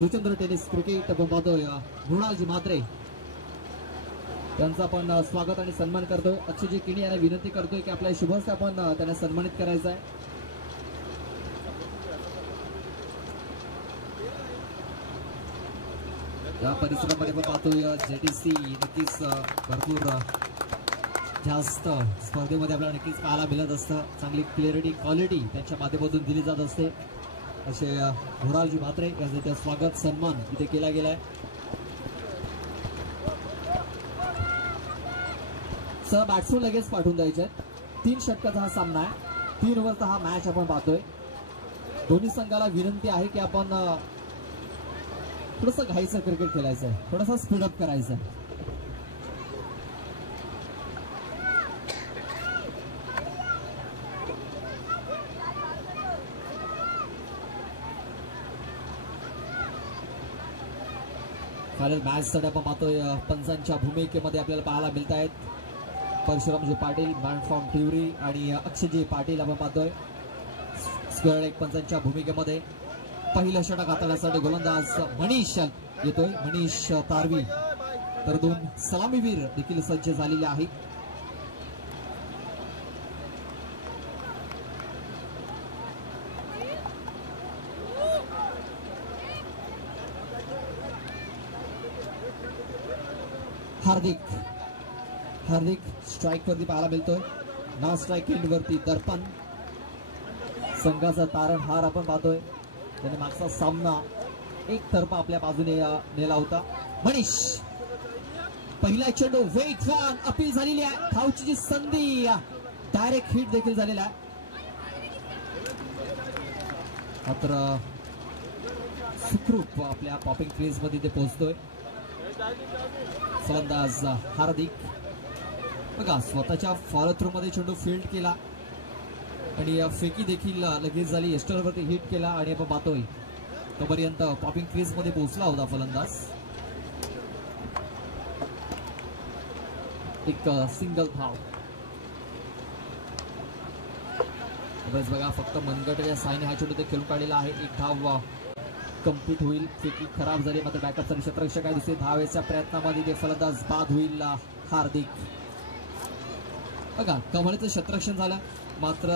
भूचंद्र tennis cricket पाहतोय मृणालजी म्हात्रे त्यांचा आपण स्वागत आणि सन्मान करतोय। अक्षयजी किणी यांना विनंती करतोय की आपल्या शुभ हस्ते आपण त्यांना सन्मानित करायचं आहे। या परिसरामध्ये आपण पाहतोय जेटीसी नक्कीच भरपूर जास्त स्पर्धेमध्ये आपल्याला नक्कीच पाहायला मिळत असतं। चांगली क्लिअरिटी क्वालिटी त्यांच्या माध्यमातून दिली जात असते। असे मृणालजी म्हात्रे यांचं स्वागत सन्मान इथे केला गेलाय। सर बॅट्समन लगेच पाठवून द्यायचे। 3 षटकाचा हा सामना आहे। 3 ओव्हरचा हा मॅच आपण पाहतोय। दोन्ही संघाला विनंती आहे की आपण थोडंसं घाईचं क्रिकेट खेळायचं आहे, थोडंसं स्पीडअप करायचं आहे। फायनल मॅच साठी आपण पाहतोय पंचांच्या भूमिकेमध्ये आपल्याला पाहायला मिळत आहेत परशुरामजी पाटील, मॅन फ्रॉम टिवरी आणि अक्षयजी पाटील आपण पाहतोय स्क्वेअर लेग पंचांच्या भूमिकेमध्ये। पहिलं षटक हाताळण्यासाठी गोलंदाज मनीष येतोय, मनीष तारवी, तर 2 सलामीवीर देखील सज्ज झालेले आहेत। हार्दिक स्ट्राइक वरती पाहायला मिळतोय। नॉन स्ट्राइक एंड वरती दर्पण संघाचा तारणहार आपण पाहतोय। त्याने मागचा सामना एक तर्फा आपल्या बाजूने नेला होता। मनीष पहिला चेंडू वेगवान अपील झालेली आहे। धावची संधी डायरेक्ट हिट देखील झालेला आहे, मात्र सुखरूप आपल्या पॉपिंग क्रीज मध्ये ते पोहोचतोय। फलंदाज हार्दिक बघा स्वतःच्या फॉलो थ्रू मध्ये चेंडू फील्ड केला आणि फेकी देखील लगेच झाली, एस्टर वरती हिट केला आणि आपण पाहतोय तोपर्यंत पॉपिंग क्रीज मध्ये पोहोचला होता फलंदाज। एक सिंगल धाव बघा, फक्त मनगटाच्या साईने हा चेंडू ते खेळून काढलेला आहे। एक धाव कंप्लीट होईल, फेकी खराब झाली, मात्र बॅकअपचा क्षेत्ररक्षक आहे दुसरे धावेच्या प्रयत्नामध्ये ते फलंदाज बाद होईल। हार्दिक बघा कमळीचं क्षेत्ररक्षण झालं, मात्र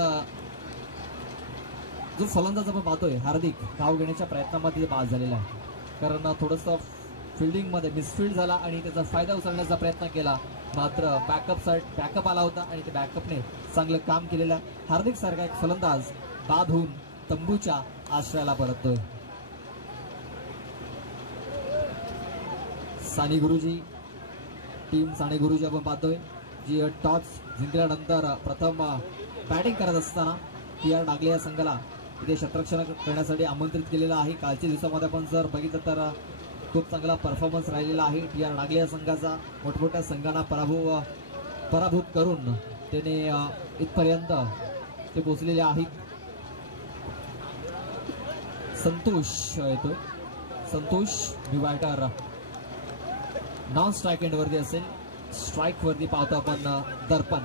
जो फलंदाज आपण पाहतोय हार्दिक धाव घेण्याच्या प्रयत्नामध्ये बाद झालेला आहे, कारण थोडंसं फिल्डिंग मध्ये मिसफिल्ड झाला आणि त्याचा फायदा उचलण्याचा प्रयत्न केला, मात्र बॅकअप आला होता आणि त्या बॅकअपने चांगलं काम केलेलं आहे। हार्दिक सारखा एक फलंदाज बाद होऊन तंबूच्या आश्रयाला परततोय। सानी गुरुजी टीम साने गुरुजी आपण पाहतोय जी टॉस जिंकल्यानंतर प्रथम बॅटिंग करत असताना TR डागले या संघाला इथे क्षेत्ररक्षण करण्यासाठी आमंत्रित केलेलं आहे। कालच्या दिवसामध्ये आपण जर बघितलं तर खूप चांगला परफॉर्मन्स राहिलेला आहे TR डागले या संघाचा। मोठमोठ्या संघांना पराभूत करून त्याने इथपर्यंत ते पोहोचलेले आहेत। संतोष येतो, Santosh batter non strike end वरती असेल, स्ट्राइक वरती पाहतो आपण दर्पण।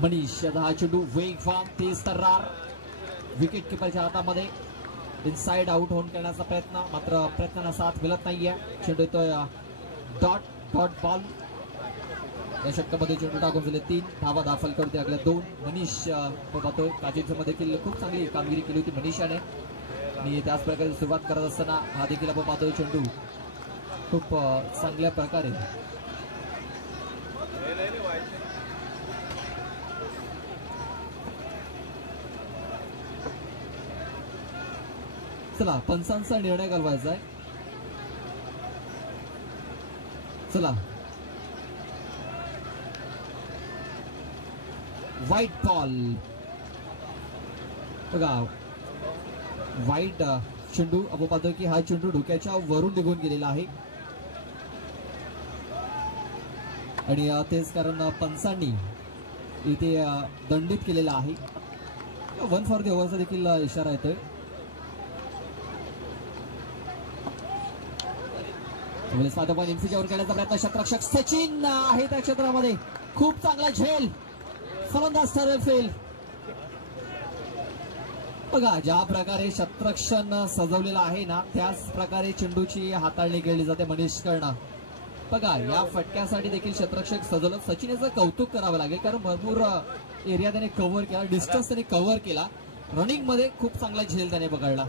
मनीष याचा हा चेंडू वेगवान तेज तर्रार विकेट किपरच्या हातामध्ये इनसाइड आउट होऊन करण्याचा प्रयत्न, मात्र प्रयत्नांना साथ मिळत नाहीये। चेंडू येतोय डॉट बॉल। या षटकामध्ये चेंडू टाकून झाले 3 धावा दाखल करते अगल्या 2। मनीष पाहतोय काचेमध्ये देखील खूप चांगली कामगिरी केली होती मनीषाने आणि त्याच प्रकारे सुरुवात करत असताना हा देखील आपण पाहतोय चेंडू खूप चांगल्या प्रकारे चला पंचांचा निर्णय घालवायचा आहे। चला व्हाईट बॉल बघा, व्हाईट चेंडू आपण पाहतोय की हा चेंडू डोक्याच्या वरून निघून गेलेला आहे आणि तेच कारण पंचांनी इथे दंडित केलेला आहे। 1 फॉर द ओव्हरचा देखील इशारा येतोय. इन्फिच्यावर खेळण्याचा प्रयत्न क्षेत्ररक्षक सचिन आहे त्या क्षेत्रामध्ये. खूप चांगला झेल फलंदाज ठरेल. बघा ज्या प्रकारे क्षेत्ररक्षण सजवलेलं आहे ना त्याच प्रकारे चेंडूची हाताळणी केली जाते मनीष कर्ण. बघा या फटक्यासाठी देखील क्षेत्ररक्षक सजवलं. सचिन याचं कौतुक करावं लागेल कारण भरपूर एरिया त्याने कव्हर केला, डिस्टन्स त्याने कव्हर केला. रनिंग मध्ये खूप चांगला झेल त्याने पकडला.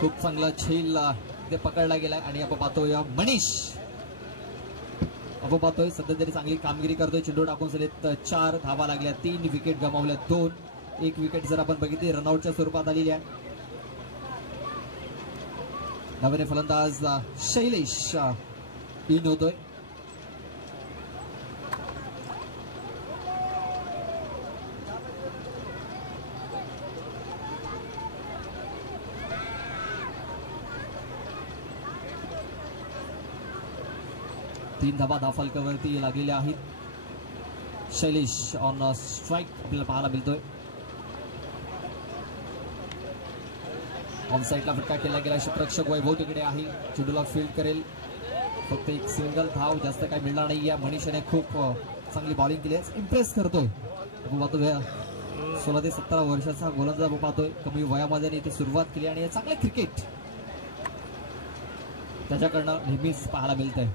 खूप चांगला झेल ते पकडला गेलाय आणि आपण पाहतोय मनीष सध्या तरी चांगली कामगिरी करतोय. चेंडू टाकून सरीत 4 धावा लागल्या, 3 विकेट गमावल्या, 2 एक विकेट जर आपण बघितली रनआउटच्या स्वरूपात आलेली आहे. नवीन फलंदाज शैलेश इन होतोय. तीन धावा धाफलकावरती लागलेल्या आहेत. शैलेश ऑन स्ट्राईक आपल्याला पाहायला मिळतोय. ऑन साईडला फटका केला गेला. क्षेत्ररक्षक वैभव तिकडे आहे, चेंडूला फील्ड करेल. फक्त एक सिंगल धाव, जास्त काही मिळणार नाही. मनीषाने खूप चांगली बॉलिंग केली, इम्प्रेस करतोय. पाहतोय 16 ते 17 वर्षाचा गोलंदाज पाहतोय. कमी वयामध्ये इथे सुरुवात केली आणि चांगले क्रिकेट त्याच्याकडनं नेहमीच पाहायला मिळतंय.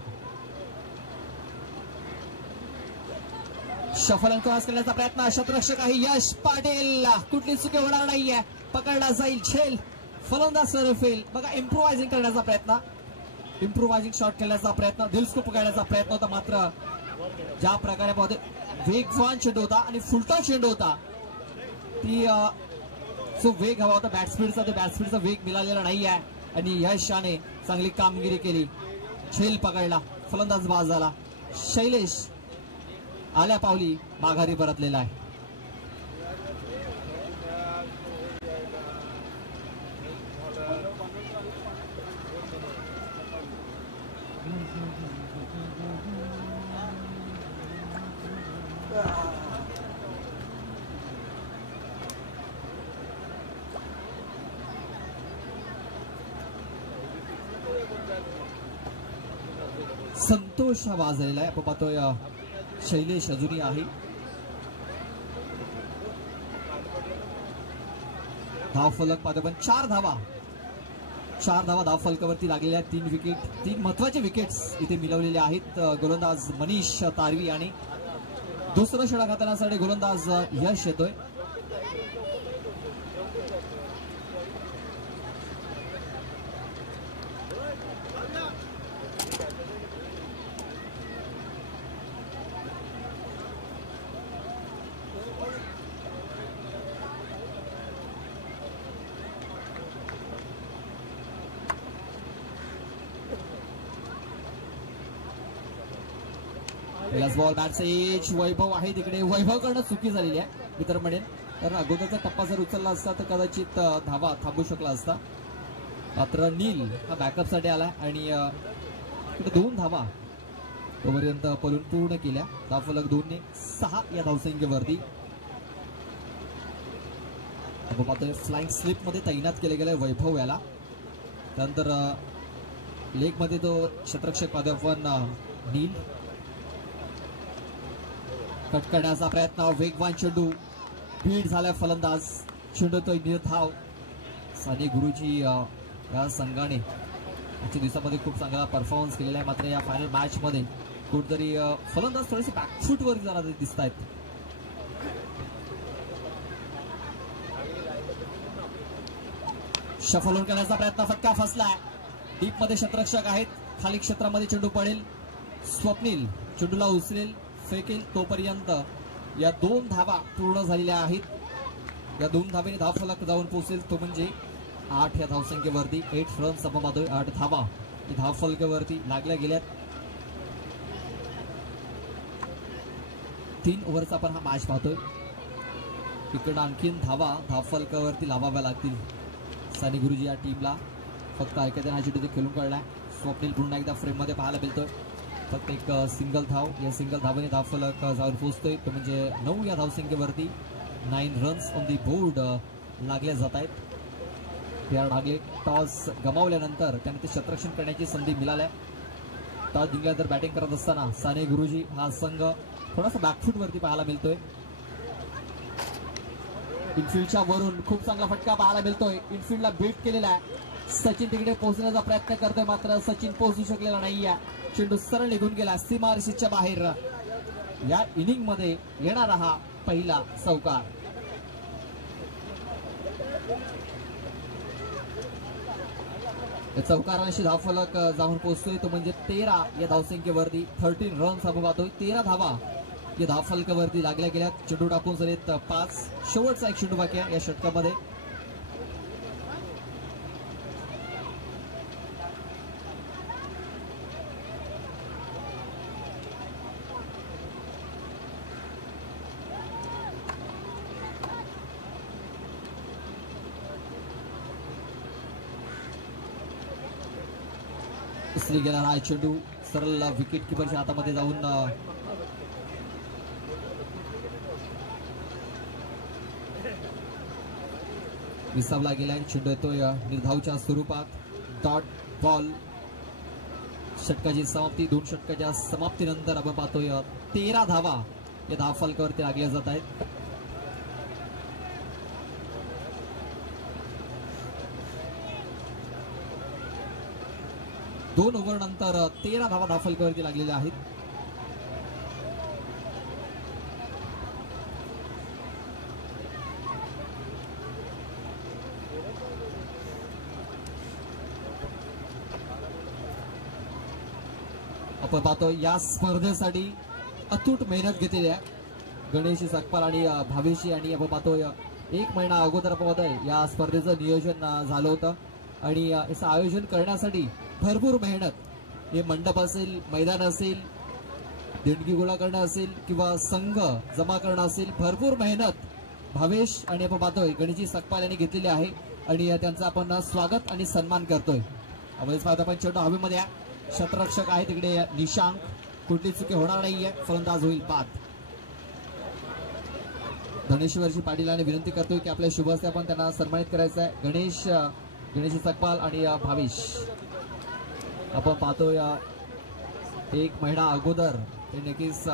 शफल क्रॉस करण्याचा प्रयत्न, क्षेत्ररक्षक आहे यश पाटील. कुठली चुकी होणार नाहीये, पकडला जाईल झेल, फलंदाज सरफेल. बघा इम्प्रोवायझिंग करण्याचा प्रयत्न, इम्प्रोवायझिंग शॉट खेळण्याचा प्रयत्न, दिलस्को पकडण्याचा प्रयत्न होता. मात्र ज्या प्रकारे पाहतोय वेगवान चेंडू होता आणि फुलटा चेंडू होता. ती जो वेग हवा होता बॅटस्पीडचा, तो बॅटस्पीडचा वेग मिळालेला नाही आहे आणि यशाने चांगली कामगिरी केली. झेल पकडला, फलंदाज बाद झाला. शैलेश आल्या पावली माघारी परतलेला आहे. संतोष हा वाजलेला आहे. आपण पाहतोय शैलेश अजूनही आहे. धाव फलक पाहतो पण 4 धावा धाव फलकावरती लागलेल्या 3 विकेट, 3 महत्वाचे विकेट्स इथे मिळवलेले आहेत. गोलंदाज मनीष तारवी आणि दुसरं षटक हाताळण्यासाठी गोलंदाज यश येतोय. बॉल बॅटचा एज वैभव आहे तिकडे. वैभवकडनं चुकी झालेली आहे मित्र म्हणेन, कारण अगोदरचा टप्पा जर उचलला असता तर कदाचित धावा थांबू शकला असता. मात्र नील हा बॅकअप साठी आला आणि इकडे 2 धावा तोपर्यंत पळून पूर्ण केल्या. धावफलक 2 ने 6 या धावसंख्येवरती. आपण पाहतोय फ्लाइंग स्लिप मध्ये तैनात केले गेले वैभव याला. त्यानंतर लेग मध्ये तो क्षेत्ररक्षक पाहतोय आपण नील. कट करण्याचा प्रयत्न, वेगवान चेंडू, बीट झालाय फलंदाज, चेंडू तो निर्धाव. साने गुरुजी या संघाने आजच्या दिवसामध्ये खूप चांगला परफॉर्मन्स केलेला आहे. मात्र या फायनल मॅच मध्ये कुठेतरी फलंदाज थोडेसे बॅकफूट वर जरा दिसत आहेत. शफल करण्याचा प्रयत्न, फटका फसलाय. डीप मध्ये क्षेत्ररक्षक आहेत, खाली क्षेत्रामध्ये चेंडू पडेल. स्वप्नील चेंडूला उचलेल, फेकेल. तोपर्यंत या 2 धावा पूर्ण झालेल्या आहेत. या 2 धावेने धावफलक जाऊन पोहोचेल, तो म्हणजे 8 या धावसंख्येवरती. 8 रन्स आपण पाहतोय, 8 धावा धावफलकावरती लागल्या गेल्यात. 3 ओव्हरचा आपण हा मॅच पाहतोय. इकडं आणखीन धावा धावफलकावरती लावाव्या लागतील साने गुरुजी या टीमला. फक्त ऐकायचं हा चेंडू खेळून काढलाय. स्वप्नील पुन्हा एकदा फ्रेम मध्ये पाहायला मिळतोय. फक्त एक सिंगल धाव, या सिंगल धावेने धावफलक जाऊन पोहोचतोय. तो म्हणजे 9 या धावसंख्येवरती 9 रन्स ऑन दी बोर्ड लागल्या जात आहेत. PR ढागले टॉस गमावल्यानंतर त्यांना ते क्षेत्ररक्षण करण्याची संधी मिळाली. टॉस जिंकल्यानंतर बॅटिंग करत असताना साने गुरुजी हा संघ थोडासा बॅकफूट वरती पाहायला मिळतोय. इनफिल्डच्या वरून खूप चांगला फटका पाहायला मिळतोय. इनफिल्डला बीट केलेला आहे. सचिन तिकडे पोहोचण्याचा प्रयत्न करतोय, मात्र सचिन पोहोचू शकलेला नाहीये. चेंडू सरळ निघून गेला सीमारेषेच्या बाहेर. या इनिंग मध्ये येणारा हा पहिला चौकार. चौकारांशी धावफलक जाऊन पोहोचतोय. तो म्हणजे 13 या धावसंख्येवरती 13 रन्स आपण पाहतोय. 13 धावा या धावफलकावरती लागल्या गेल्या. चेंडू टाकून झालेत 5. शेवटचा एक चेंडू बाकी आहे या षटकामध्ये. उसली गेला हा चेंडू सरळ विकेट किपरच्या हातामध्ये जाऊन विसावला गेलाय. चेंडू येतोय निर्धावच्या स्वरूपात. Dot ball. षटकाची समाप्ती. 2 षटकाच्या समाप्तीनंतर आपण पाहतोय 13 धावा या धावफलकावरती लागल्या जात आहेत. दोन ओव्हर नंतर 13 धावा धावफलकावरती लागलेल्या आहेत. आपण पाहतो या स्पर्धेसाठी अतूट मेहनत घेतलेली आहे गणेश सकपाल आणि भावेशी. आणि आपण पाहतोय 1 महिना अगोदर आपण या स्पर्धेचं नियोजन झालं होतं. आणि याचं आयोजन करण्यासाठी भरपूर मेहनत. हे मंडप असेल, मैदान असेल, देणगी गोळा करणं असेल किंवा संघ जमा करणं असेल, भरपूर मेहनत भावेश आणि आपण पाहतोय गणेश सकपाल यांनी घेतलेली आहे. आणि त्यांचं आपण स्वागत आणि सन्मान करतोय. आपण चेंडू हवेमध्ये आहे. क्षेत्ररक्षक आहे तिकडे निशांक. कुठली चुकी होणार नाहीये. फलंदाज होईल बाद. धनेश्वरजी पाटील यांनी विनंती करतोय की आपल्या शुभ हस्ते आपण त्यांना सन्मानित करायचं आहे. गणेश सकपाल आणि भावेश. आपण पाहतोय 1 महिना अगोदर ते नक्कीच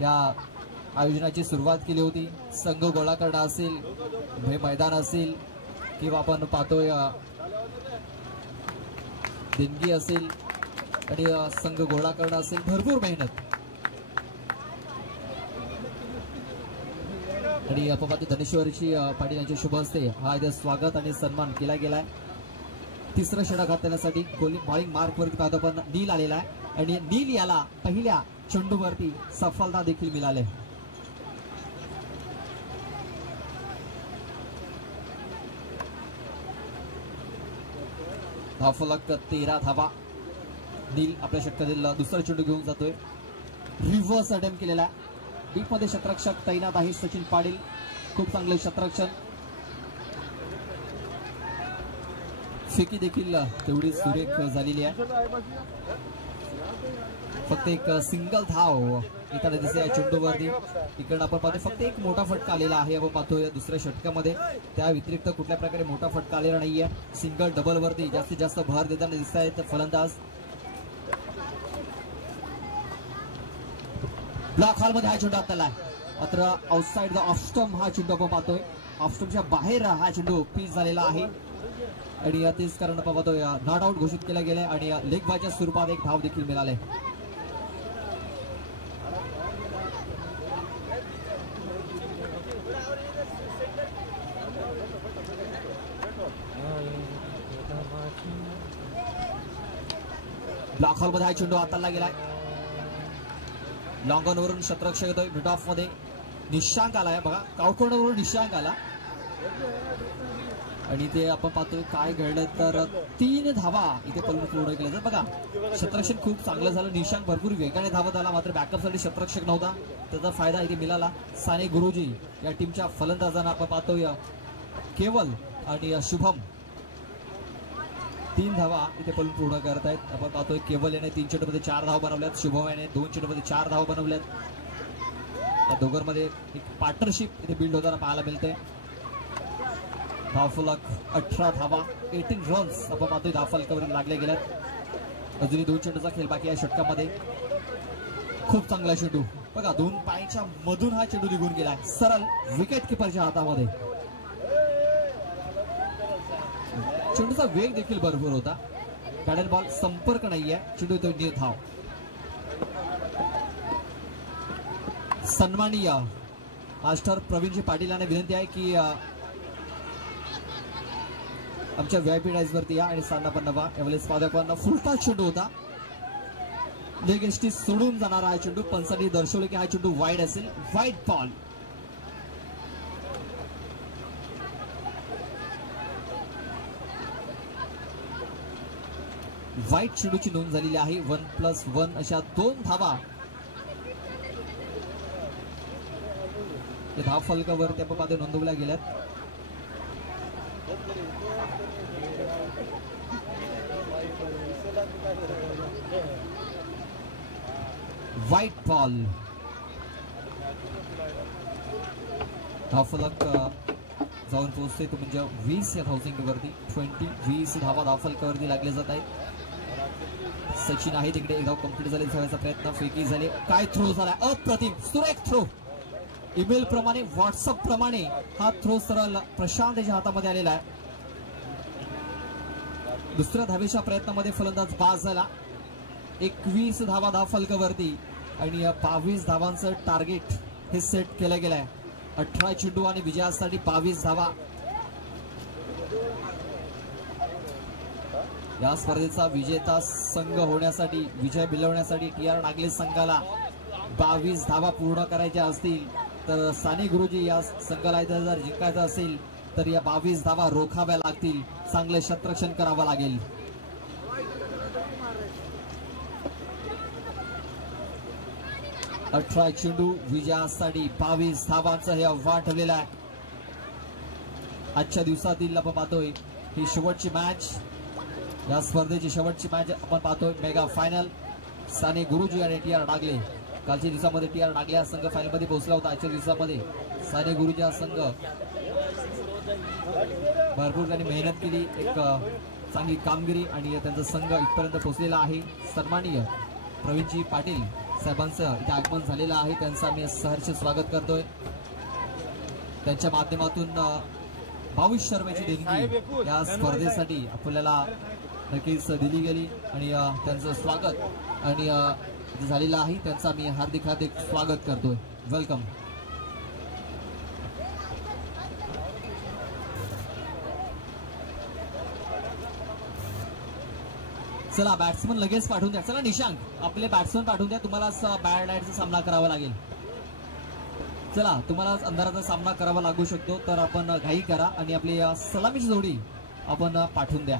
या आयोजनाची सुरुवात केली होती. संघ गोळा करणं असेल, मैदान असेल किंवा आपण पाहतोय देणगी असेल आणि संघ गोळा करणं असेल, भरपूर मेहनत. आणि आपण पाहतो धनेश्वरची पाटील यांच्या शुभ हस्ते हा इथे स्वागत आणि सन्मान केला गेलाय. तिसरं षटक घालण्यासाठी बॉलिंग मार्क वरती पाहतो पण नील आलेला आहे. आणि नील याला पहिल्या चेंडूवरती सफलता देखील मिळाली. धावफलक 13 धावा. नील आपल्या षटकातील दुसरा चेंडू घेऊन जातोय. रिव्हर्स अटेम्प्ट केलेला आहे. डीप मध्ये क्षेत्ररक्षक तैनात आहे सचिन पाटील. खूप चांगले क्षेत्ररक्षण. फेकी देखील तेवढी सुरेख झालेली आहे. फक्त एक सिंगल धाव इकडे दिसते या चेंडूवरती. इकडे आपण पाहतो फक्त एक मोठा फटका आलेला आहे. आपण पाहतो या दुसऱ्या षटकामध्ये त्या व्यतिरिक्त कुठल्या प्रकारे मोठा फटका आलेला नाहीये. सिंगल डबल वरती जास्तीत जास्त भर देताना दिसत आहेत फलंदाज. ब्लॉक हॉल मध्ये हा चेंडू आताला मात्र आउटसाइड द ऑफस्टम हा चेंडू आपण पाहतोय. ऑफस्टमच्या बाहेर हा चेंडू पीच झालेला आहे. आणि तेच कारण आपण पाहतोय नॉट आउट घोषित केला गेलाय आणि लेग बायच्या स्वरूपात एक धाव देखील मिळाले. ब्लॉक हॉल मध्ये हा चेंडू हाताला गेलाय. लॉंग ऑन वरून क्षेत्ररक्षक येतोय. मिड ऑफ मध्ये निशांक आलाय. बघा काउकॉर्नर वरून निशांक आला आणि ते आपण पाहतोय काय घडलं तर 3 धावा इथे पूर्ण केल्या. तर बघा क्षेत्ररक्षण खूप चांगलं झालं. निशांक भरपूर वेगाने धावत आला मात्र बॅकअप साठी क्षेत्ररक्षक नव्हता. त्याचा फायदा इथे मिळाला. साने गुरुजी या टीमच्या फलंदाजांना आपण पाहतोय केवल आणि शुभम 3 धावा इथे पळून पूर्ण करत आहेत. आपण पाहतोय केवल याने 3 चेंडूमध्ये 4 धावा बनवल्यात. शुभम याने 2 चेंडूमध्ये 4 धावा बनवल्यात. या दोघांमध्ये एक पार्टनरशिप इथे बिल्ड होताना पाहायला मिळते. धावफलक 18 धावा 18 रन्स आपण पाहतोय धावफलकावर लागले गेल्यात. अजूनही 2 चेंडूचा खेळ बाकी आहे षटकामध्ये. खूप चांगला चेंडू बघा, 2 पायाच्या मधून हा चेंडू निघून गेलाय सरळ विकेट किपरच्या हातामध्ये. चेंडूचा वेग देखील भरपूर होता. पॅडल बॉल संपर्क नाहीये. चेंडू तो निर्धाव सन्माननीय मास्टर प्रवीणजी पाटील यांना विनंती आहे की आमच्या व्हीआयपी डायस वरती या आणि सामना पण नवा. यावेळेस पादकांना फुलटा चेंडू होता. लेग एसटी सोडून जाणारा हा चेंडू. पंचांनी दर्शवले की हा चेंडू वाईड असेल. Wide ball. वाईट चेंडूची नोंद झालेली आहे. 1+1 अशा 2 धावा धाव फलकावर त्या मध्ये नोंदवल्या गेल्यात. वाईट बॉल. धावफलक जाऊन पोहोचते तो म्हणजे 20 या धावसंख्येवरती. 20 धावा धावफलकावरती लागले जात आहेत. सचिन आहे तिकडे. एक धाव कंप्लीट झाले. धावायचा प्रयत्न फेकी झाले. काय थ्रो झाला अप्रतिम सुरेख थ्रो. ईमेल प्रमाणे व्हॉट्सअप प्रमाणे हा थ्रो सरळ प्रशांत याच्या हातामध्ये आलेला आहे. दुसऱ्या धावेच्या प्रयत्नामध्ये फलंदाज बाद झाला. 21 धावा धावफलकावरती आणि 22 धावांचं टार्गेट हे सेट केलं गेलंय. 18 चेंडू आणि विजयासाठी 22 धावा. या स्पर्धेचा विजेता संघ होण्यासाठी, विजय मिळवण्यासाठी TR नागले संघाला 22 धावा पूर्ण करायच्या असतील तर साने गुरुजी या संघाला जर जिंकायचं असेल तर या 22 धावा रोखाव्या लागतील. चांगले शतरक्षण करावं लागेल. अठरा चेंडू विजयासाठी 22 धावांचं हे आव्हान ठरलेलं आहे. आजच्या दिवसातील आपण पाहतोय ही शेवटची मॅच. या स्पर्धेची शेवटची मॅच आपण पाहतोय. मेगा फायनल साने गुरुजी आणि TR नागले. कालच्या दिवसामध्ये TR नागले हा संघ फायनल मध्ये पोहोचला होता. आजच्या दिवसामध्ये साने गुरुजी हा संघ भरपूर त्यांनी मेहनत केली. एक चांगली कामगिरी आणि त्यांचा संघ इथपर्यंत पोहोचलेला आहे. सन्माननीय प्रवीणजी पाटील साहेबांचं इथे आगमन झालेलं आहे. त्यांचं आम्ही सहर्ष स्वागत करतोय. त्यांच्या माध्यमातून 22 शर्माची देणगी या स्पर्धेसाठी आपल्याला नक्कीच दिली गेली आणि त्यांचं स्वागत आणि झालेलं आहे. त्यांचं आम्ही हार्दिक स्वागत करतोय. वेलकम. चला बॅट्समन लगेच पाठवून द्या. चला निशांक आपले बॅट्समन पाठवून द्या. तुम्हाला बॅड लाईटचा सामना करावा लागेल. चला तुम्हाला अंधाराचा सामना करावा लागू शकतो तर आपण घाई करा आणि आपली सलामीची जोडी आपण पाठवून द्या.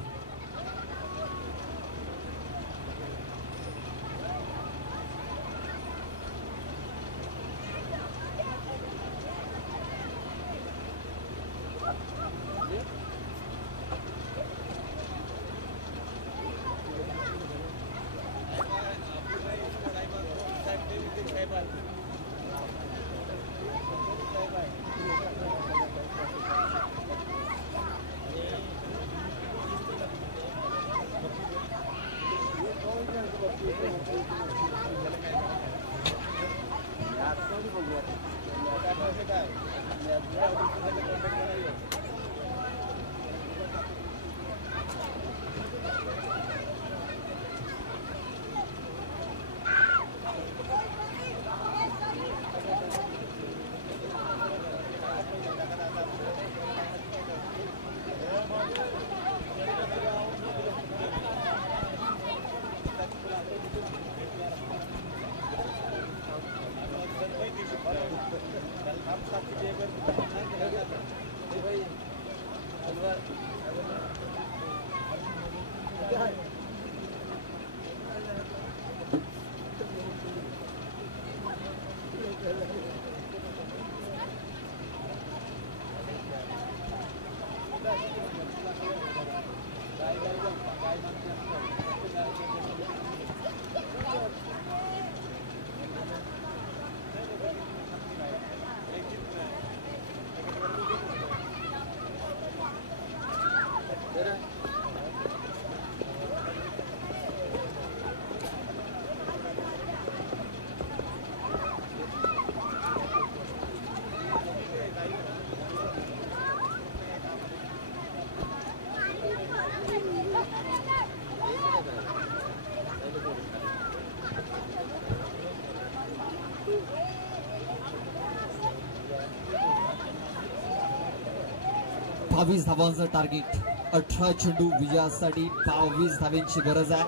22 धावांचं टार्गेट. 18 चेंडू विजयासाठी 22 धावांची गरज आहे.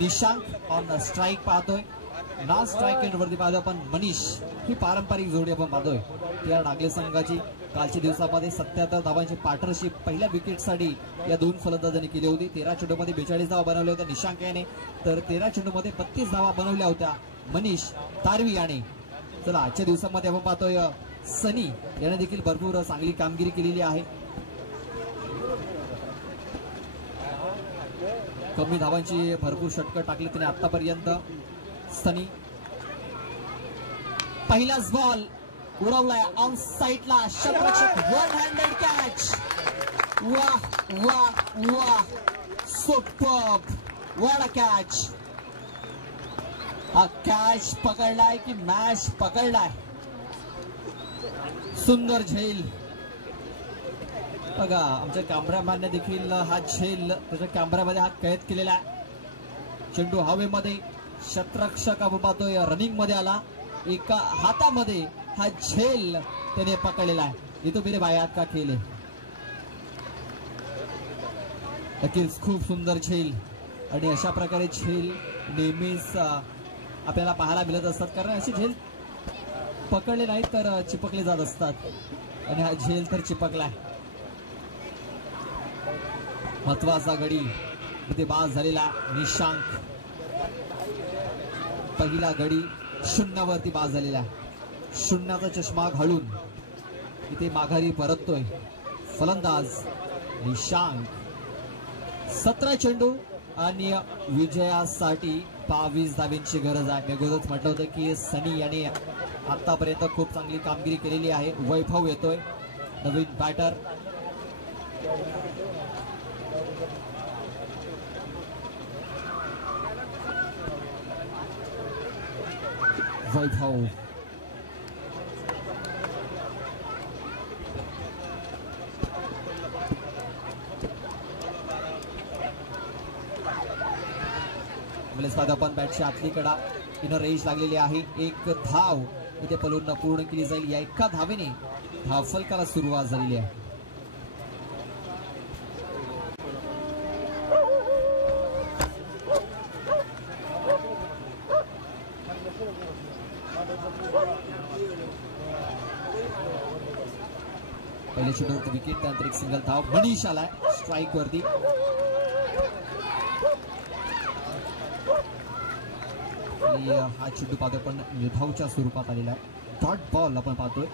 निशांक ऑन स्ट्राईक पाहतोय. ना स्ट्राईक एंड वरती पाहतोय आपण मनीष. ही पारंपरिक जोडी आपण पाहतोय. या डागले संघाची कालच्या दिवसामध्ये 77 धावांची पार्टनरशिप पहिल्या विकेटसाठी या दोन फलंदाजांनी केली होती. 13 चेंडूमध्ये 42 धावा बनवल्या होत्या निशांक याने, तर 13 चेंडूमध्ये 32 धावा बनवल्या होत्या मनीष तारवी याने. चला आजच्या दिवसामध्ये आपण पाहतोय सनी याने देखील भरपूर चांगली कामगिरी केलेली आहे. कमी धावांची भरपूर षटकं टाकली त्याने आतापर्यंत. सनी पहिलाच बॉल उडवलाय ऑन साईडला. षटरक्षक वन हँडेड कॅच. वाह वाह वाह, सुपर्ब, व्हाट अ कॅच. हा कॅच पकडलाय की मॅच पकडलाय. सुंदर झेल. बघा आमच्या कॅमेरामॅनने देखील हा झेल त्याच्या कॅमेऱ्यामध्ये हा कैद केलेला आहे. चेंडू हवेमध्ये, षटरक्षक आपण पाहतोय रनिंग मध्ये आला. एका हातामध्ये हा झेल त्याने पकडलेला आहे. ये तो मेरे भाई हात का खेळ आहे. नक्कीच खूप सुंदर झेल. आणि अशा प्रकारे झेल नेहमीच आपल्याला पाहायला मिळत असतात, कारण असे झेल पकडले नाही तर चिपकले जात असतात. आणि हा झेल तर चिपकलाय. महत्वाचा गडी इथे बाद झालेला निशांक. पहिला गडी शून्यावरती बाद झालेला. शून्याचा चष्मा घालून इथे माघारी परततोय फलंदाज निशांक. 17 चेंडू आणि विजयासाठी 22 धावांची गरज आहे. मी अगोदरच म्हटलं होतं की सनी याने आतापर्यंत खूप चांगली कामगिरी केलेली आहे. वैभव येतोय नवीन बॅटर. वैभव आपण बॅटची आतली कडा इनर रेंज लागलेली आहे. एक धाव इथे पलून पूर्ण केली जाईल. या एका धावेने धावफलकाला सुरुवात झालेली आहे. पहिले चेंडूवरती विकेट, त्यानंतर एक सिंगल धाव. मनीष आलाय स्ट्राईक वरती. हा चेंडू पाहतोय पण निर्धावच्या स्वरूपात आलेला आहे. डॉट बॉल आपण पाहतोय.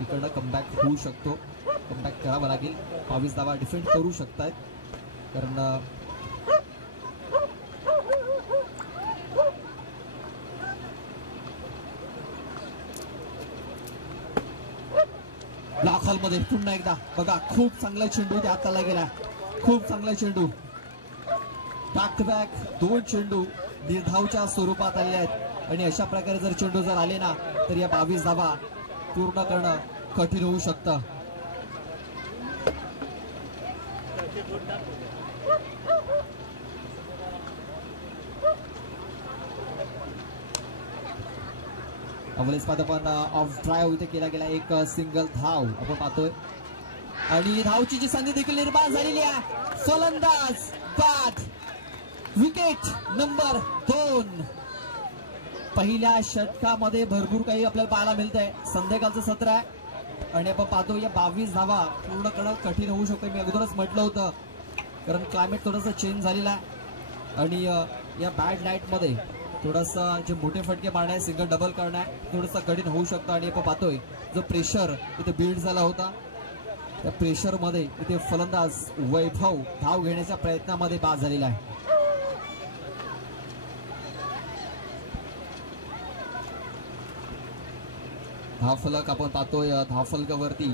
इकडनं कमबॅक होऊ शकतो, कमबॅक करावा लागेल. 22 धावा डिफेंड करू शकतायत, कारण लाखांमध्ये पुन्हा एकदा बघा खूप चांगला चेंडू इथे हाताला गेला. खूप चांगला चेंडू. बॅक टू बॅक 2 चेंडू निर्धावच्या स्वरूपात आलेले आहेत. आणि अशा प्रकारे जर चेंडू जर आले ना तर या 22 धावा पूर्ण करणं कठीण होऊ शकतं. पण ऑफ ड्राईव्ह इथे केला गेला. एक सिंगल धाव आपण पाहतोय आणि धावची जी संधी देखील निर्माण झालेली आहे. फलंदाज बाद. Wicket number 2. पहिल्या षटकामध्ये भरपूर काही आपल्याला पाहायला मिळतंय. संध्याकाळचं सत्र आहे आणि आपण पाहतो या 22 धावा पूर्ण करणं कठीण होऊ शकतं. मी अगोदरच म्हटलं होतं, कारण क्लायमेट थोडंसं चेंज झालेलं आहे आणि या बॅड नाईटमध्ये थोडंसं जे मोठे फटके मारणे, सिंगल डबल करणं आहे थोडंसं कठीण होऊ शकतं. आणि आपण पाहतोय जो प्रेशर इथे बिल्ड झाला होता, त्या प्रेशरमध्ये इथे फलंदाज वैभव धाव घेण्याच्या प्रयत्नामध्ये बाद झालेला आहे. धावफलक आपण पाहतोय. धावफलकावरती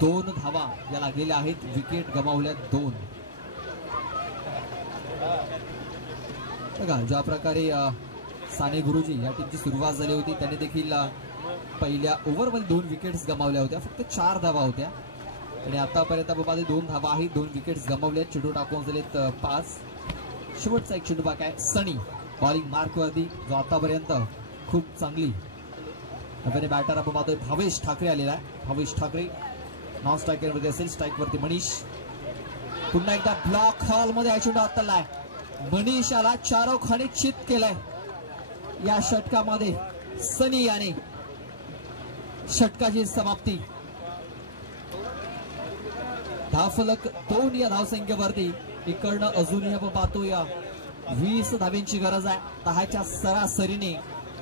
2 धावा या लागलेल्या आहेत. विकेट गमावल्या 2. बघा ज्या प्रकारे साने गुरुजी या टीमची सुरुवात झाली होती, त्यांनी देखील पहिल्या ओव्हरमध्ये 2 विकेट्स गमावल्या होत्या. फक्त 4 धावा होत्या आणि आतापर्यंत बाबा 2 धावा आहेत, 2 विकेट्स गमावल्या. चेंडू टाकून झालेत 5. शेवटचा एक चेंडू बाकी आहे. सनी बॉलिंग मार्कवरती, जो आतापर्यंत खूप चांगली नव्याने बॅटर आपण पाहतोय. भावेश ठाकरे आलेला आहे. भावेश ठाकरे नॉन स्ट्रायकर वरती असेल, स्ट्राईक वरती मनीष. पुन्हा एकदा ब्लॉक हॉल मध्ये हा चेंडू हाताळलाय. मनीष याला चारोखानी चित केलंय. या षटकामध्ये सनी याने षटकाची समाप्ती. धावफलक 2 या धावसंख्येवरती. इकडनं अजूनही आपण पाहतो या 20 धाब्यांची गरज आहे. 10च्या सरासरीने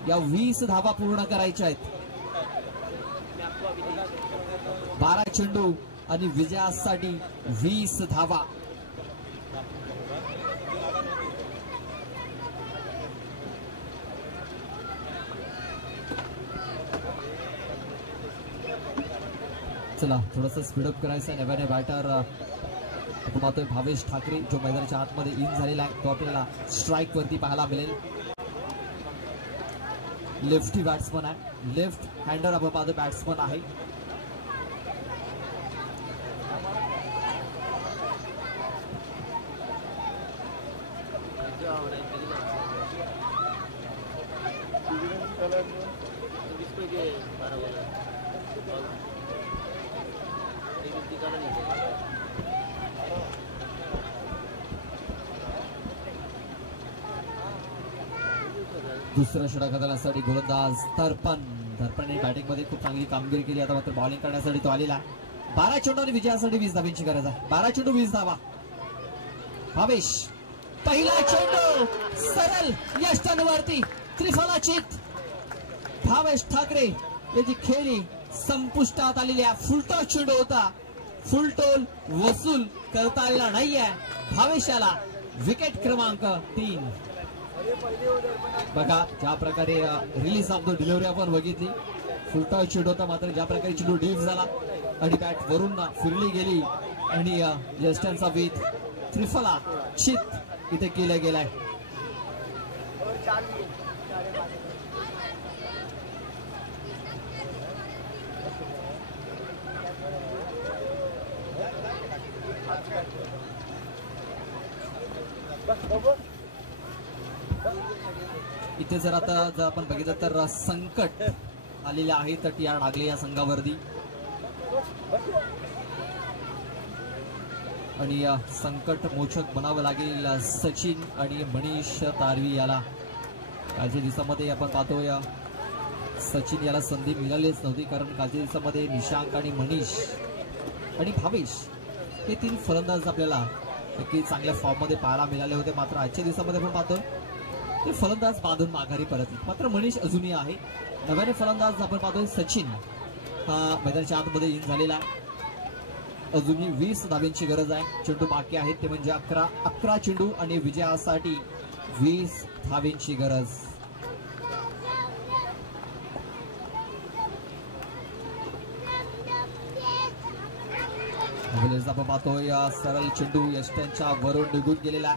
या 20 धावा पूर्ण करायच्या आहेत. 12 चेंडू आणि विजयासाठी 20 धावा. चला थोडंसं स्पीडअप करायचं आहे. नव्याने बॅटर आपण पाहतोय भावेश ठाकरे जो मैदानाच्या आतमध्ये इन झालेला आहे. तो आपल्याला स्ट्राईक वरती पाहायला मिळेल. लेफ्टी बॅट्समन आहे, लेफ्ट हँडर आपण पाहतो बॅट्समन आहे. दुसऱ्या षटकासाठी गोलंदाज दर्पण बॅटिंग मध्ये खूप चांगली कामगिरी केली. आता मात्र बॉलिंग करण्यासाठी तो आलेला. 12 चेंडू आणि विजयासाठी 20 धाब्यांची गरज आहे. 12 चेंडू 20 धावा. भावेश पहिला चेंडू सरळ यष्टांवरती त्रिफलाचित. भावेश ठाकरे याची खेळी संपुष्टात आलेली आहे. फुलटॉस चेंडू होता, फुलटोल वसूल करता आलेला नाहीये भावेशाला. विकेट क्रमांक 3. बघा ज्या प्रकारे रिलीज ऑफ द डिलिव्हरी आपण बघितली. फुलटॉस चेंडू होता, मात्र ज्या प्रकारे चेंडू डीप झाला आणि बॅट वरून फिरली गेली आणि यष्टांचा विथ त्रिफला चित इथे केला गेलाय. इथे जर आपण बघितलं तर संकट आलेले आहे तर टी आर डागले या संघावरती. आणि संकट मोचक बनावं लागेल सचिन आणि मनीष तारवी याला. कालच्या दिवसामध्ये आपण पाहतोय सचिन याला संधी मिळालीच नव्हती, कारण कालच्या दिवसामध्ये निशांक आणि मनीष आणि भावेश हे 3 फलंदाज आपल्याला नक्की चांगल्या फॉर्म मध्ये पाहायला मिळाले होते. मात्र आजच्या दिवसामध्ये आपण पाहतो ते फलंदाज बांधून माघारी परतले. मात्र मनीष अजूनही आहे. नव्याने फलंदाज आपण पाहतोय सचिन हा मैदानाच्या आतमध्ये इन झालेला आहे. अजूनही 20 धाब्यांची गरज आहे. चेंडू बाकी आहेत ते म्हणजे 11 चेंडू आणि विजयासाठी 20 धाब्यांची गरज. आपण पाहतोय सरळ चेंडू यष्ट्यांच्या वरून निघून गेलेला.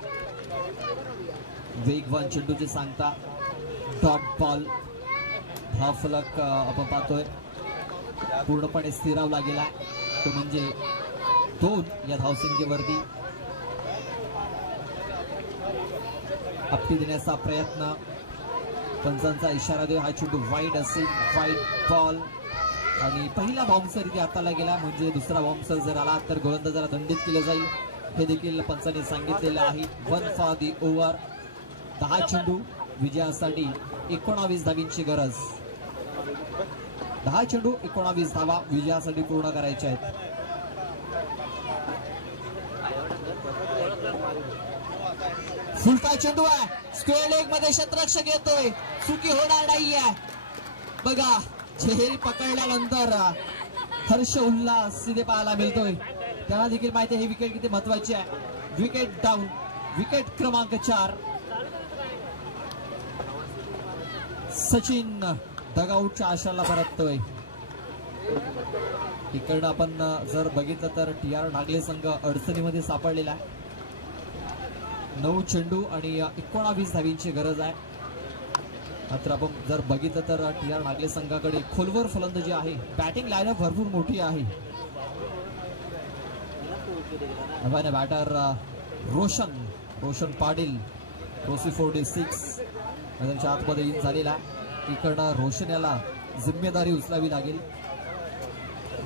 वेगवान चेंडूची सांगता टॉप बॉल. धावफलक आपण पाहतोय पूर्णपणे स्थिरावला गेला, तो म्हणजे 2 या धावसंख्येवरती. आपटी देण्याचा प्रयत्न, पंचांचा इशारा देऊ. हा चेंडू वाईड असेल, वाईड बॉल आणि पहिला बाउन्सर इथे हाताला गेला. म्हणजे दुसरा बाउन्सर जर आला तर गोलंदाजाला दंडित केलं जाईल, हे देखील पंचांनी सांगितलेलं आहे. 1 फॉर दी ओव्हर. 10 चेंडू विजयासाठी 19 धावींची गरज. 10 चेंडू 19 धावा विजयासाठी पूर्ण करायच्या आहेत. फुलटा चेंडू आहे, स्क्वेअर लेग मध्ये क्षेत्ररक्षक येतोय, चुकी होणार नाहीये. बघा चेहरी पकडल्यानंतर हर्ष उल्हास तिथे पाहायला मिळतोय. त्यांना देखील माहिती आहे ही विकेट किती महत्वाची आहे. विकेट डाऊन, विकेट क्रमांक 4. सचिन डगआउटच्या आशाला परततोय. इकडनं आपण जर बघितलं तर टी आर डागले संघ अडचणीमध्ये सापडलेला आहे. 9 चेंडू आणि 19 धावींची गरज आहे. मात्र आपण जर बघितलं तर टी आर डागले संघाकडे खोलवर फलंदाजी आहे. बॅटिंग लाईनअप भरपूर मोठी आहे. बॅटर रोशन पाटील रोसी 46 मैदानाच्या आतमध्ये इन झालेला आहे. इकडनं रोशन याला जिम्मेदारी उचलावी लागेल.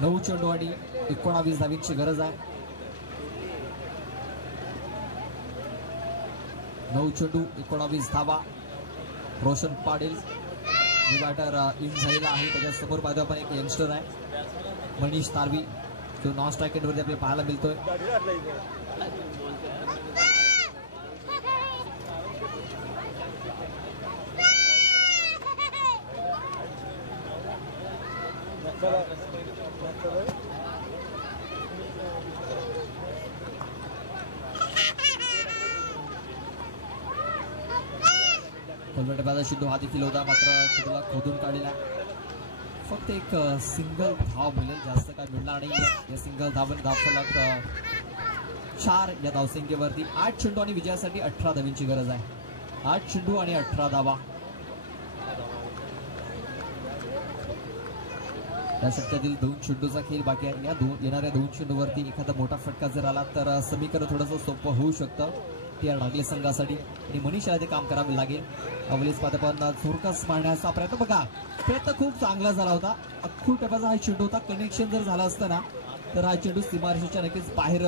9 चेंडू आणि 19 धावींची गरज आहे. 9 चेंडू 19 धावा. रोशन पाटील बॅटर इन झालेला आहे. त्याच्या समोर पाहतो आपण एक यंगस्टर आहे मनीष तारवी, जो नॉन स्ट्राईक एंड वरती आपल्याला पाहायला मिळतोय. कोलकाता सिद्धू हा देखील होता, मात्र सिद्धूला खोदून काढलेला. फक्त एक सिंगल धाव मिळेल, जास्त काय मिळणार नाही. या सिंगल धावफलक 4 या धावसंख्येवरती. 8 चेंडू आणि विजयासाठी 18 धावींची गरज आहे. 8 चेंडू आणि 18 धावा. या षटकातील 2 चेंडूचा खेळ बाकी आहे. या येणाऱ्या 2 चेंडूवरती एखादा मोठा फटका जर आला तर समीकरण थोडंसं सोपं होऊ शकतं त्या डागले संघासाठी, आणि मनीषाला ते काम करावे लागेल. अवलेच पाहता झोरकस मारण्याचा प्रयत्न, बघा प्रयत्न खूप चांगला झाला होता. अख्खू टप्प्याचा हा चेंडू होता. कनेक्शन जर झाला असतं ना तर हा चेंडू सीमारेषेच्या नक्कीच बाहेर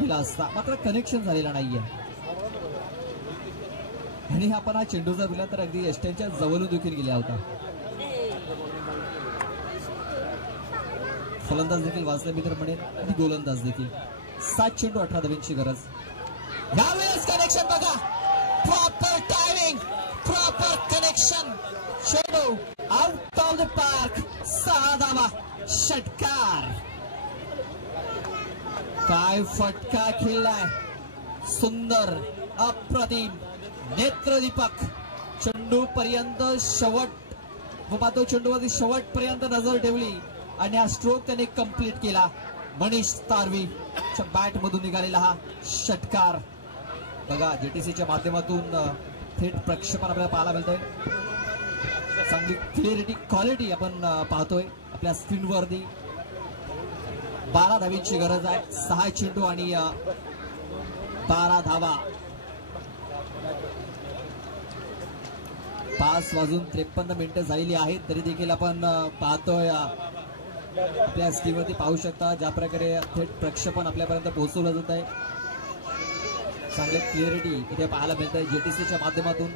गेला असता, मात्र कनेक्शन झालेला नाहीये. आणि आपण हा चेंडू जर दिला तर अगदी एसट्यांच्या जवळून देखील गेला होता. फलंदाज देखील वाचले मी तर म्हणेन, आणि गोलंदाज देखील. 7 चेंडू 18 धावींची गरज. यावेळेस कनेक्शन बघा, प्रॉपर टायमिंग, प्रॉपर कनेक्शन. चेंडू आउट ऑफ द पार्क. 6 धावा. षटकार. काय फटका खेळलाय, सुंदर, अप्रतिम, नेत्रदीपक. चेंडू पर्यंत शेवट, पाहतो चेंडूवरती शेवटपर्यंत नजर ठेवली आणि हा स्ट्रोक त्याने कंप्लीट केला. मनीष तारवी बॅट मधून निघालेला हा षटकार. बघा जेटीसीच्या माध्यमातून थेट प्रक्षेपण आपल्याला पाहायला मिळतंय. चांगली क्लिअरिटी, क्वालिटी आपण पाहतोय आपल्या स्क्रीनवरती. 12 धावींची गरज आहे. 6 चेंडू आणि 12 धावा. 5:53 झालेली आहेत, तरी देखील आपण पाहतोय आपल्या स्क्रीनवरती पाहू शकता ज्या प्रकारे थेट प्रक्षेपण आपल्यापर्यंत पोहोचवलं जात आहे. चांगली क्लिअरिटी इथे पाहायला मिळत आहे जेटीसीच्या माध्यमातून.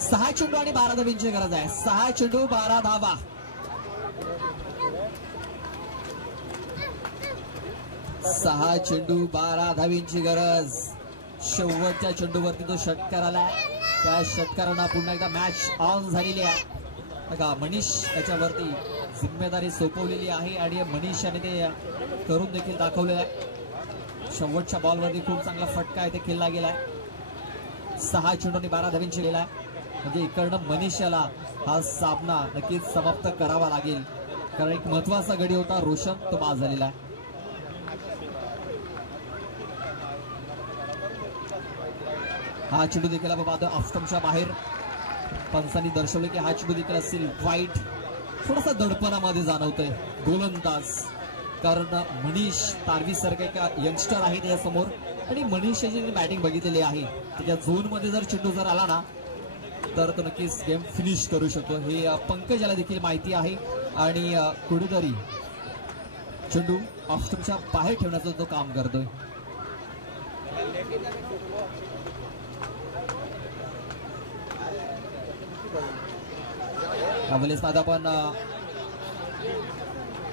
6 चेंडू आणि 12 धावींची गरज आहे. 6 चेंडू 12 धावा. 6 चेंडू 12 धावींची गरज. शेवटच्या चेंडूवरती जो षटकार आलाय, त्या षटकारांना पुन्हा एकदा मॅच ऑन झालेली आहे. बघा मनीष त्याच्यावरती जिम्मेदारी सोपवलेली आहे आणि मनीष याने ते करून देखील दाखवलेलं आहे. शेवटच्या बॉलवरती खूप चांगला फटका आहे ते खेळला गेलाय. 6 चेंडू आणि 12 धावींची गेलाय. म्हणजे इकडनं मनीष याला हा सामना नक्कीच समाप्त करावा लागेल, कारण एक महत्वाचा गडी होता रोशन, तो बाद झालेला आहे. हा चेंडू देखील आपण ऑफस्टंपच्या बाहेर. पंचांनी दर्शवले की हा चेंडू देखील असेल वाईट. थोडासा दडपणामध्ये जाणवतोय गोलंदाज, कारण मनीष तारवी सारखा एक यंगस्टर आहे त्याच्यासमोर, आणि मनीष याची बॅटिंग बघितलेली आहे. त्याच्या झोनमध्ये जर चेंडू जर आला ना तर तो नक्कीच गेम फिनिश करू शकतो. हे पंकजाला देखील माहिती आहे आणि कुठेतरी चेंडू ऑफस्टंपच्या बाहेर ठेवण्याचं तो काम करतोय. यावेळेस आता आपण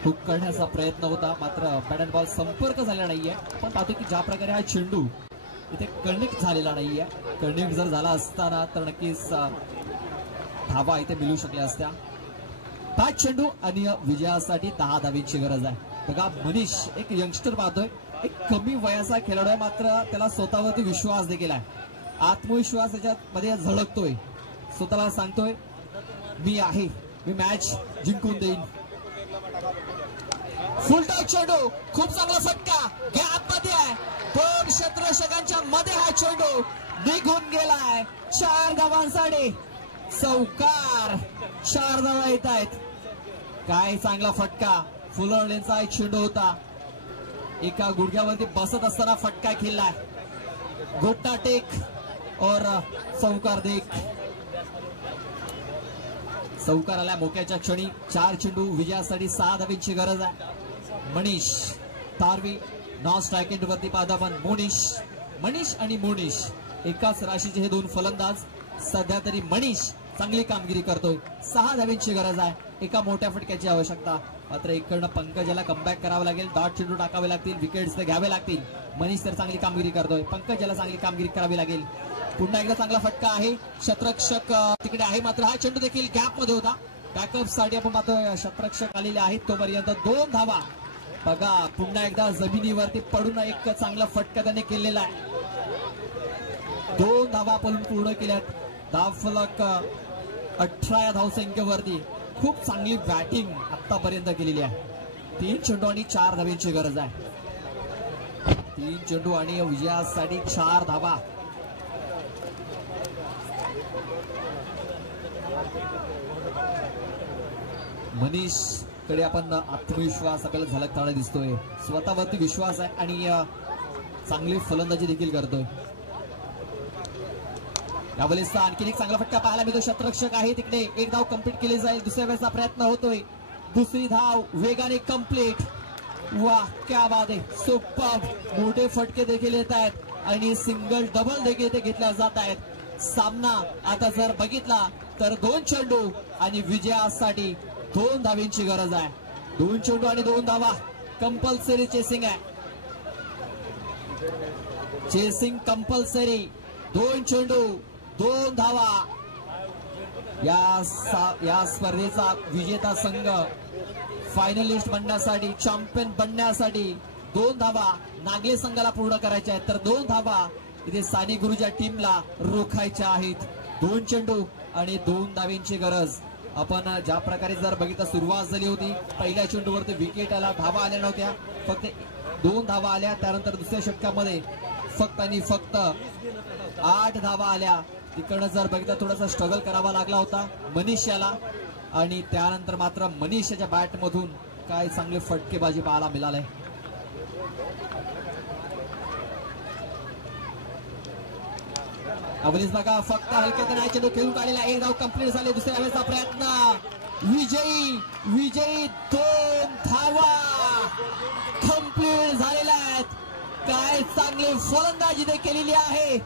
हुक करण्याचा प्रयत्न होता, मात्र बॅट अँड बॉल संपर्क झाला नाहीये. आपण पाहतो की ज्या प्रकारे हा चेंडू इथे कनेक्ट झालेला नाहीये. कनेक्ट जर झाला असताना तर नक्कीच धावा इथे मिळू शकल्या असत्या. 5 चेंडू आणि विजयासाठी 10 धावींची गरज आहे. बघा मनीष एक यंगस्टर पाहतोय, एक कमी वयाचा खेळाडू आहे, मात्र त्याला स्वतःवरती विश्वास देखील आहे. आत्मविश्वास त्याच्यामध्ये झळकतोय. स्वतःला सांगतोय मी आहे, मी मॅच जिंकून देईन. फुल टॉस चेंडू, खूप चांगला फटका, गॅप मध्ये आहे. 2 क्षेत्ररक्षकांच्या मध्ये हा चेंडू निघून गेलाय. 4 धावांसाठी चौकार. 4 धावा येत आहेत. काय चांगला फटका, फुलरलेनचा एक चेंडू होता, एका गुडघ्यावरती बसत असताना फटका खेळलाय. गोटा टेक और चौकार देख. चौकार आला मोक्याच्या क्षणी. 4 चेंडू विजयासाठी 6 धावींची गरज आहे. मनीष तारवी नॉन स्ट्राइक एंड वरती पाहतो आपण मनीष आणि मोनिश एकाच राशीचे हे दोन फलंदाज. सध्या तरी मनीष चांगली कामगिरी करतोय. 6 धावांची गरज आहे. एका मोठ्या फटक्याची आवश्यकता. मात्र इकडनं पंकजाला कमबॅक करावं लागेल. डॉट चेंडू टाकावे लागतील. विकेट्स घ्यावे लागतील. मनीष तर चांगली कामगिरी करतोय. पंकजाला चांगली कामगिरी करावी लागेल. पुन्हा एकदा चांगला फटका आहे. शतरक्षक तिकडे आहे. मात्र हा चेंडू देखील गॅप मध्ये होता. बॅकअप साठी आपण पाहतोय शतरक्षक आलेले आहेत. तोपर्यंत 2 धावा. बघा पुन्हा एकदा जमिनीवरती पडून एक चांगला फटका त्याने केलेला आहे. 2 धावा आपण पूर्ण केल्यात. धावफलक 18 या धावसंख्येवरती. खूप चांगली बॅटिंग आतापर्यंत केलेली आहे. 3 चेंडू आणि 4 धावांची गरज आहे. 3 चेंडू आणि विजयासाठी 4 धावा. मनीष कडे आपण आत्मविश्वास आपल्याला झलकताना दिसतोय. स्वतःवरती विश्वास आहे आणि चांगली फलंदाजी देखील करतोय. यावेळेस आणखी एक चांगला फटका पाहायला मिळतो. शतरक्षक आहे तिकडे. एक धाव कंप्लीट केली जाईल. दुसऱ्या वेळेचा प्रयत्न होतोय. दुसरी धाव वेगाने कंप्लीट. वाह क्या बात आहे. सुपर. मोठे फटके देखील येत आहेत आणि सिंगल डबल देखील ते घेतल्या जात आहेत. सामना आता जर बघितला तर 2 चेंडू आणि विजयासाठी 2 धावांची गरज आहे. 2 चेंडू आणि 2 धावा. कंपल्सरी चेसिंग आहे. Chasing compulsory. 2 चेंडू 2 धावा. या स्पर्धेचा विजेता संघ फायनलिस्ट बनण्यासाठी चॅम्पियन बनण्यासाठी 2 धावा नागले संघाला पूर्ण करायच्या आहेत. तर 2 धावा इथे सानी गुरुच्या टीमला रोखायच्या आहेत. 2 चेंडू आणि 2 धावांची गरज. आपण ज्या प्रकारे जर बघितलं सुरुवात झाली होती. पहिल्या चेंडूवरती विकेटला धावा आल्या नव्हत्या. फक्त 2 धावा आल्या. त्यानंतर दुसऱ्या षटकामध्ये फक्त आणि फक्त 8 धावा आल्या. तिकडनं जर बघितलं थोडासा स्ट्रगल करावा लागला होता मनीष याला. आणि त्यानंतर मात्र मनीषच्या बॅट मधून काय चांगले फटकेबाजी पाहायला मिळाले. अवलीस बघा फक्त हलक्यात चेंडू खेळून काढलेला. 1 धाव कंप्लीट झाले. दुसऱ्या वेळेचा प्रयत्न. विजयी 2 धावा कंप्लीट झालेल्या आहेत. काय चांगली फलंदाजी केलेली आहे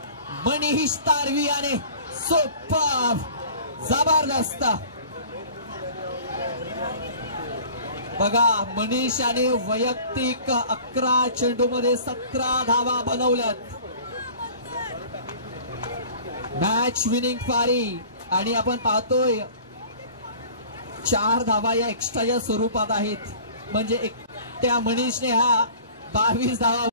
मनीष तारवी याने. सुपर. जबरदस्त. बघा मनीष याने वैयक्तिक 11 चेंडू मध्ये 17 धावा बनवल्यात. मॅच विनिंग पारी. आणि आपण पाहतोय 4 धावा या एक्स्ट्राच्या स्वरूपात आहेत. म्हणजे एकट्या मनीषने हा 22 धावा